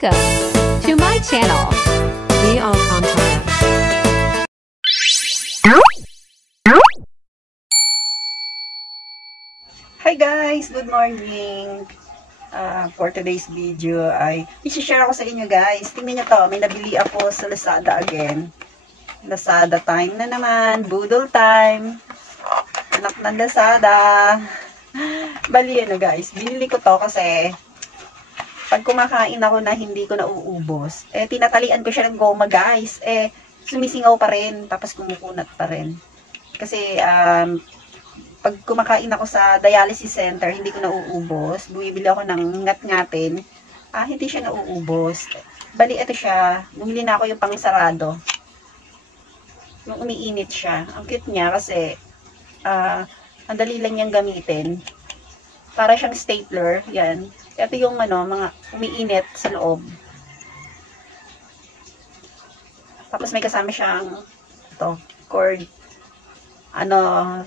Welcome to my channel. Be all content. Hi guys! Good morning! For today's video ay i-share ako sa inyo guys. Tingnan nyo to, may nabili ako sa Lazada again. Lazada time na naman. Budol time. Anak ng Lazada. Bali ano guys, binili ko to kasi pag kumakain ako na hindi ko nauubos, tinatalian ko siya ng goma guys. Sumisingaw pa rin, tapos kumukunat pa rin. Kasi pag kumakain ako sa dialysis center, hindi ko nauubos. Bumibili ako ng ngat-ngatin. Hindi siya nauubos. Bali, ito siya. Bumili na ako yung pangsarado. Yung umiinit siya. Ang cute niya kasi ang dali lang niyang gamitin. Para siyang stapler. Yan. Ito yung mga umiinit sa loob. Tapos may kasama siyang cord.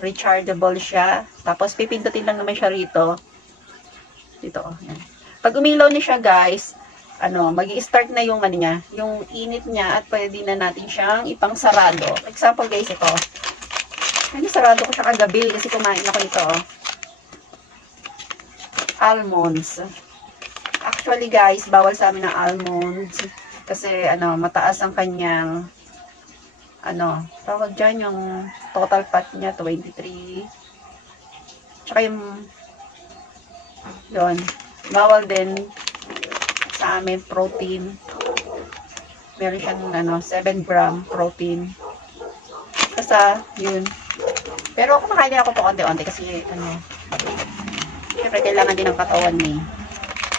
Rechargeable siya. Tapos, pipindutin lang naman siya rito. Dito, yan. Pag umilaw na siya, guys, magi-start na yung niya, yung init niya, at pwede na natin siyang ipangsarado. Example, guys, ito. Sarado ko siya kagabi kasi kumain ako nito. Almonds. Actually, guys, bawal sa amin ng almonds. Kasi, mataas ang kanyang tawag dyan, yung total fat niya, 23. Tsaka yun, bawal din sa amin, protein. Meron siyang, 7 gram protein. Basta, yun. Pero kumakain din ako po konti-onti kasi, syempre, kailangan din ng katawan ni.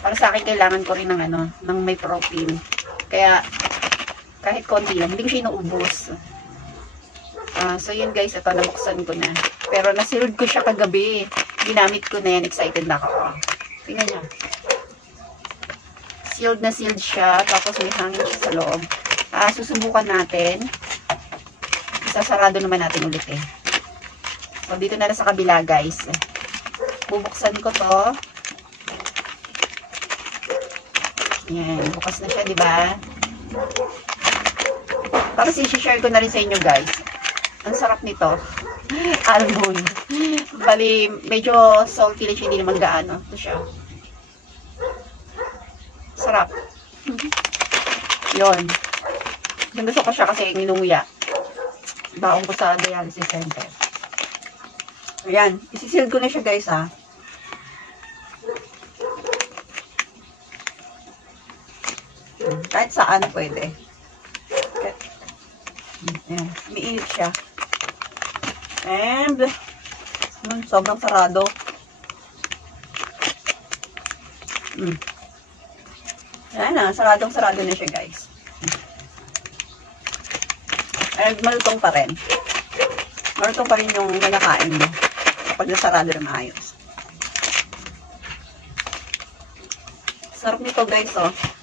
Para sa akin, kailangan ko rin ng may protein. Kaya, kahit konti lang, hindi ko siya inuubos. So yun guys, ito nabuksan ko na. Pero nasilod ko siya kagabi. Ginamit ko na yan. Excited na ako. Tingnan nyo. Sealed na sealed siya. Tapos may hangin siya sa loob. Susubukan natin. Isasarado naman natin ulit So dito na sa kabila guys. Bubuksan ko to. Yan. Bukas na siya, diba? Tapos i-share ko na rin sa inyo guys. Ang sarap nito. Almond. Bali, medyo salty lang siya, hindi naman gaano. Ito siya. Sarap. Yun. Gusto ko siya kasi nginunguya. Baong ko sa dialysis center. Ayan. Isisil ko na siya guys Kahit saan pwede. Ayan. Umiinit siya. And, sobrang sarado. Ayan saradong-sarado na siya guys. And, malutong pa rin. Malutong pa rin yung kinakain mo. Kapag nasarado na maayos. Sarap nito guys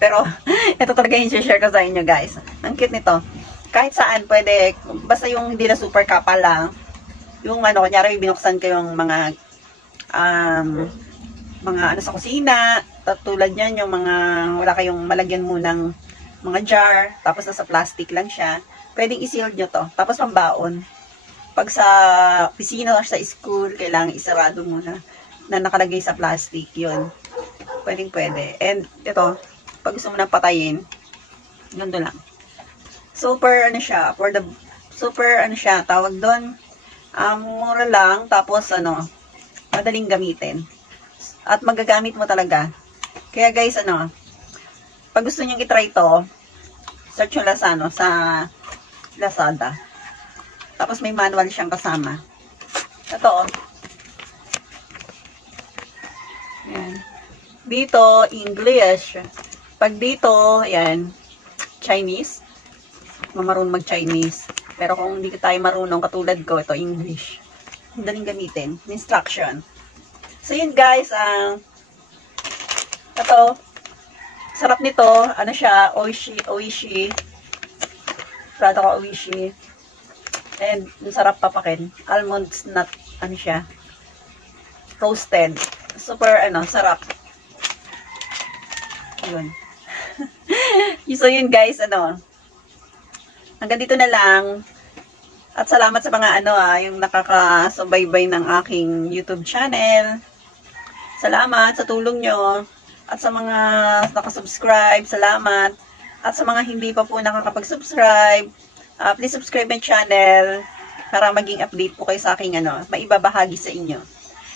Pero, ito talaga yung share ko sa inyo guys. Ang cute nito. Kahit saan pwede, basta yung hindi na super kapal lang. Yung kunyari binuksan ko yung mga sa kusina, tulad niyan yung mga wala kayong malagyan mo ng mga jar, tapos nasa plastic lang siya. Pwedeng i-seal nyo to, tapos pambaon. Pag sa opisina or sa school, kailangan isarado muna na nakalagay sa plastic, yun. Pwede. And ito, pag gusto mo nang patayin, ganito lang. Super, tawag doon, mura lang, tapos, madaling gamitin. At magagamit mo talaga. Kaya guys, pag gusto nyo i-try to, search nyo sa Lazada. Tapos may manual siyang kasama. Ito, Ayan. Dito, English. Pag dito, ayan, Chinese. Marunong mag-Chinese. Pero kung hindi tayo marunong katulad ko, ito English. Daling gamitin. Instruction. So yun guys, ito, sarap nito. Siya, Oishi. Product ko Oishi. And, sarap papakin. Almond nut, siya. Roasted. Super, sarap. Yun. So yun guys, hanggang dito na lang. At salamat sa mga yung nakakasubaybay ng aking YouTube channel. Salamat sa tulong nyo. At sa mga nakasubscribe, salamat. At sa mga hindi pa po nakakapag-subscribe, please subscribe my channel para maging update po kayo sa aking maibabahagi sa inyo.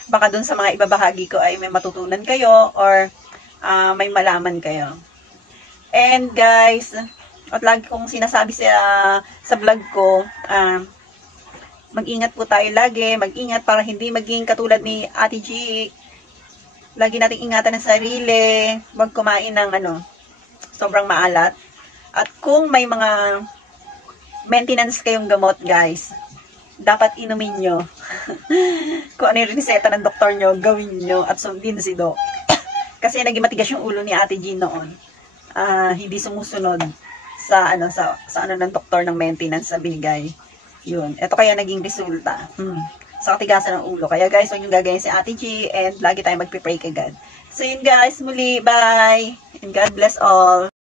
Baka dun sa mga ibabahagi ko ay may matutunan kayo or may malaman kayo. And guys, at lagi kong sinasabi sa vlog ko, mag-ingat po tayo lagi, mag-ingat para hindi maging katulad ni Ate G. Lagi nating ingatan ang sarili, huwag kumain ng sobrang maalat. At kung may mga maintenance kayong gamot guys, dapat inumin nyo. Kung ano yung reseta ng doktor nyo, gawin nyo at sundin si Doc. Kasi naging matigas yung ulo ni Ate G noon. Hindi sumusunod sa ng doktor ng maintenance sa binigay. Yun. Ito kaya naging resulta. Sa katigasan ng ulo. Kaya guys, huwag yung gagawin si Ate G and lagi tayo magpipray kay God. So yun guys, muli, bye! And God bless all.